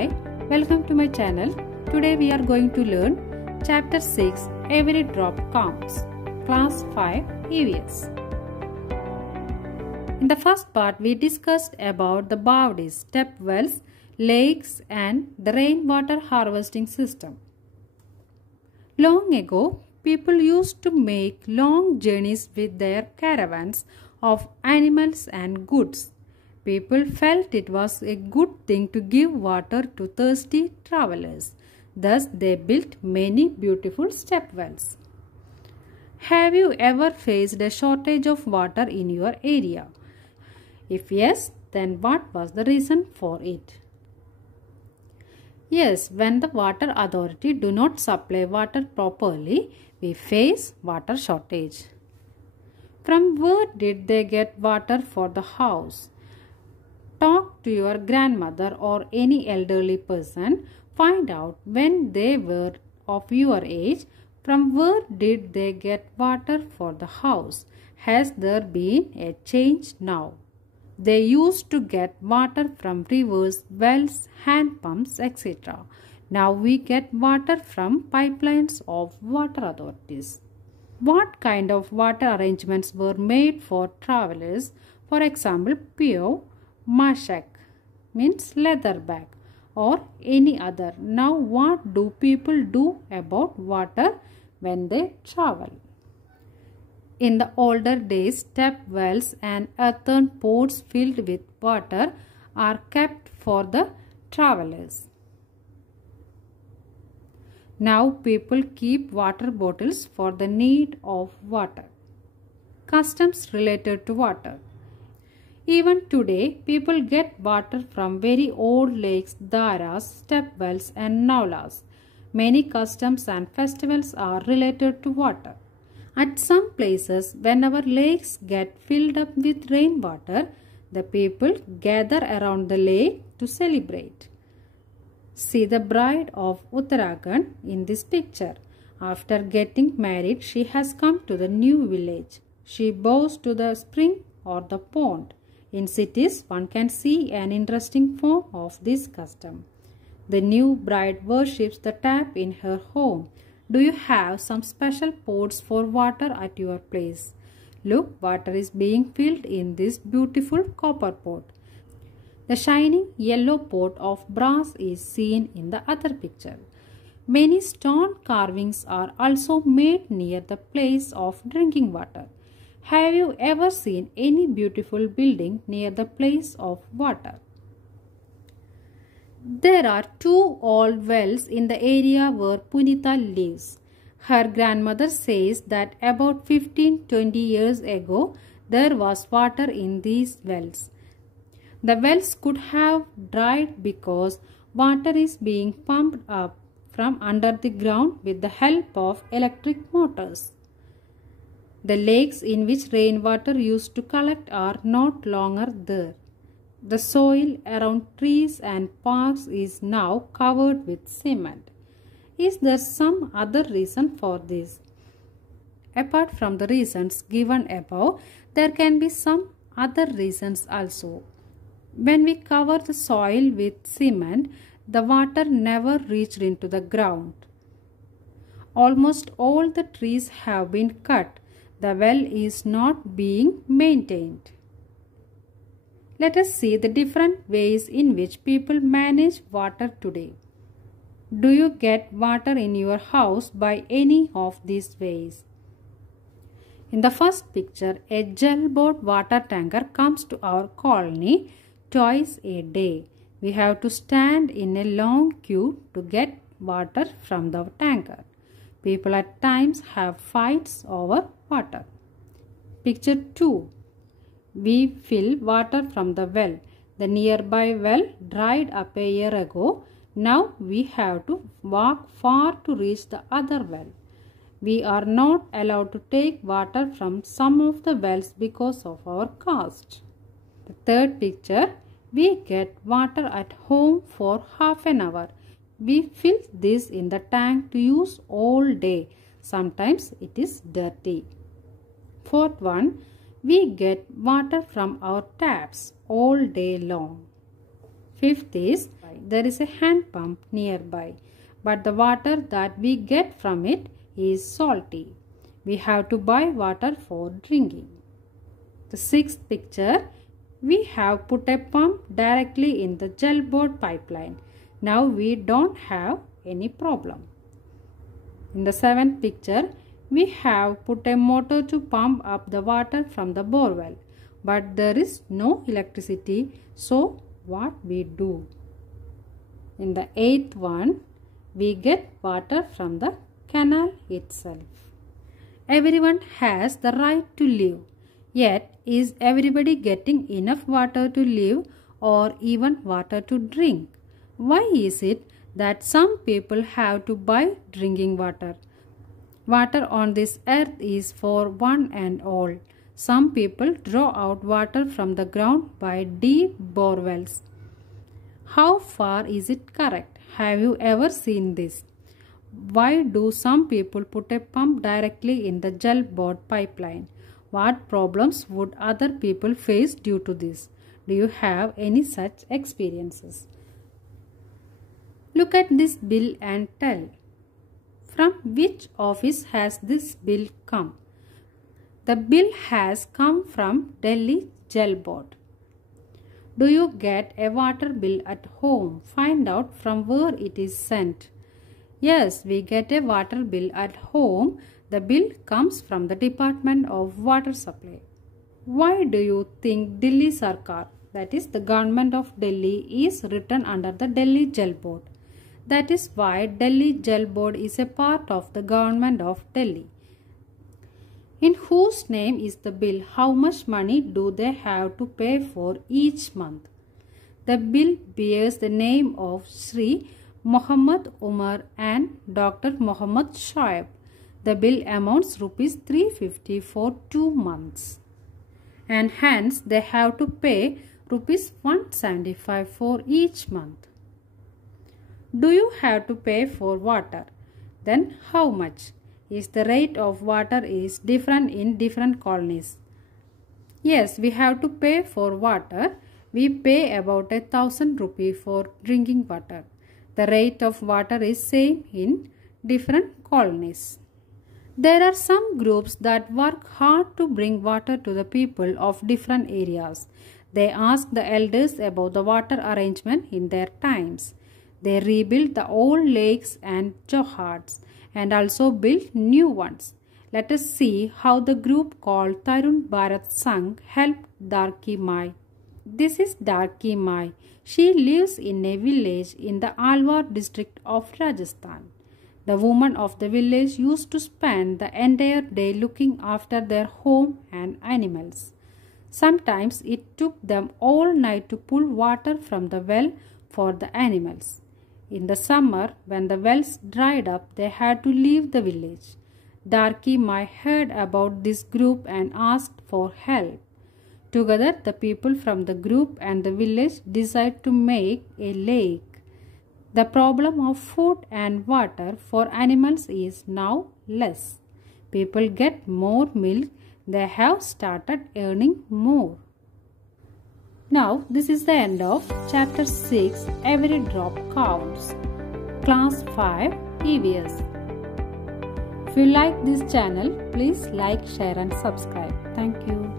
Hi, welcome to my channel. Today we are going to learn Chapter 6 Every Drop Counts, Class 5 EVS. In the first part we discussed about the bodies, step wells, lakes and the rainwater harvesting system. Long ago, people used to make long journeys with their caravans of animals and goods. People felt it was a good thing to give water to thirsty travelers. Thus, they built many beautiful step wells. Have you ever faced a shortage of water in your area? If yes, then what was the reason for it? Yes, when the water authority do not supply water properly, we face water shortage. From where did they get water for the house? Talk to your grandmother or any elderly person. Find out when they were of your age, from where did they get water for the house? Has there been a change now? They used to get water from rivers, wells, hand pumps, etc. Now we get water from pipelines of water authorities. What kind of water arrangements were made for travelers? For example, Pio Mashak means leather bag or any other. Now what do people do about water when they travel? In the older days, step wells and earthen pots filled with water are kept for the travelers. Now people keep water bottles for the need of water. Customs related to water. Even today, people get water from very old lakes, dharas, step wells and naulas. Many customs and festivals are related to water. At some places, whenever lakes get filled up with rainwater, the people gather around the lake to celebrate. See the bride of Uttarakhand in this picture. After getting married, she has come to the new village. She bows to the spring or the pond. In cities, one can see an interesting form of this custom. The new bride worships the tap in her home. Do you have some special pots for water at your place? Look, water is being filled in this beautiful copper pot. The shining yellow pot of brass is seen in the other picture. Many stone carvings are also made near the place of drinking water. Have you ever seen any beautiful building near the place of water? There are two old wells in the area where Punita lives. Her grandmother says that about 15-20 years ago, there was water in these wells. The wells could have dried because water is being pumped up from under the ground with the help of electric motors. The lakes in which rainwater used to collect are not longer there. The soil around trees and parks is now covered with cement. Is there some other reason for this? Apart from the reasons given above, there can be some other reasons also. When we cover the soil with cement, the water never reached into the ground. Almost all the trees have been cut. The well is not being maintained. Let us see the different ways in which people manage water today. Do you get water in your house by any of these ways? In the first picture, a gel-boat water tanker comes to our colony twice a day. We have to stand in a long queue to get water from the tanker. People at times have fights over water. Picture 2. We fill water from the well. The nearby well dried up a year ago. Now we have to walk far to reach the other well. We are not allowed to take water from some of the wells because of our caste. The third picture. We get water at home for half an hour. We fill this in the tank to use all day. Sometimes it is dirty. Fourth one, we get water from our taps all day long. Fifth is, nearby. There is a hand pump nearby. But the water that we get from it is salty. We have to buy water for drinking. The sixth picture, we have put a pump directly in the Jal Board pipeline. Now we don't have any problem. In the seventh picture, we have put a motor to pump up the water from the borewell. But there is no electricity, so what we do? In the eighth one, we get water from the canal itself. Everyone has the right to live. Yet, is everybody getting enough water to live or even water to drink? Why is it that some people have to buy drinking water? Water on this earth is for one and all. Some people draw out water from the ground by deep bore wells. How far is it correct? Have you ever seen this? Why do some people put a pump directly in the Jal Board pipeline? What problems would other people face due to this? Do you have any such experiences? Look at this bill and tell. From which office has this bill come? The bill has come from Delhi Jal Board. Do you get a water bill at home? Find out from where it is sent. Yes, we get a water bill at home. The bill comes from the Department of Water Supply. Why do you think Delhi Sarkar, that is the government of Delhi, is written under the Delhi Jal Board? That is why Delhi Jal Board is a part of the government of Delhi. In whose name is the bill? How much money do they have to pay for each month? The bill bears the name of Sri Muhammad Umar and Dr. Muhammad Shoaib. The bill amounts Rs 350 for 2 months. And hence they have to pay Rs 175 for each month. Do you have to pay for water? Then how much? Is the rate of water is different in different colonies? Yes, we have to pay for water. We pay about 1,000 rupees for drinking water. The rate of water is same in different colonies. There are some groups that work hard to bring water to the people of different areas. They ask the elders about the water arrangement in their times. They rebuild the old lakes and johars and also build new ones. Let us see how the group called Tarun Bharat Sangh helped Darki Mai. This is Darki Mai. She lives in a village in the Alwar district of Rajasthan. The women of the village used to spend the entire day looking after their home and animals. Sometimes it took them all night to pull water from the well for the animals. In the summer, when the wells dried up, they had to leave the village. Darki Mai heard about this group and asked for help. Together, the people from the group and the village decided to make a lake. The problem of food and water for animals is now less. People get more milk. They have started earning more. Now, this is the end of Chapter 6, Every Drop Counts. Class 5, EVS. If you like this channel, please like, share and subscribe. Thank you.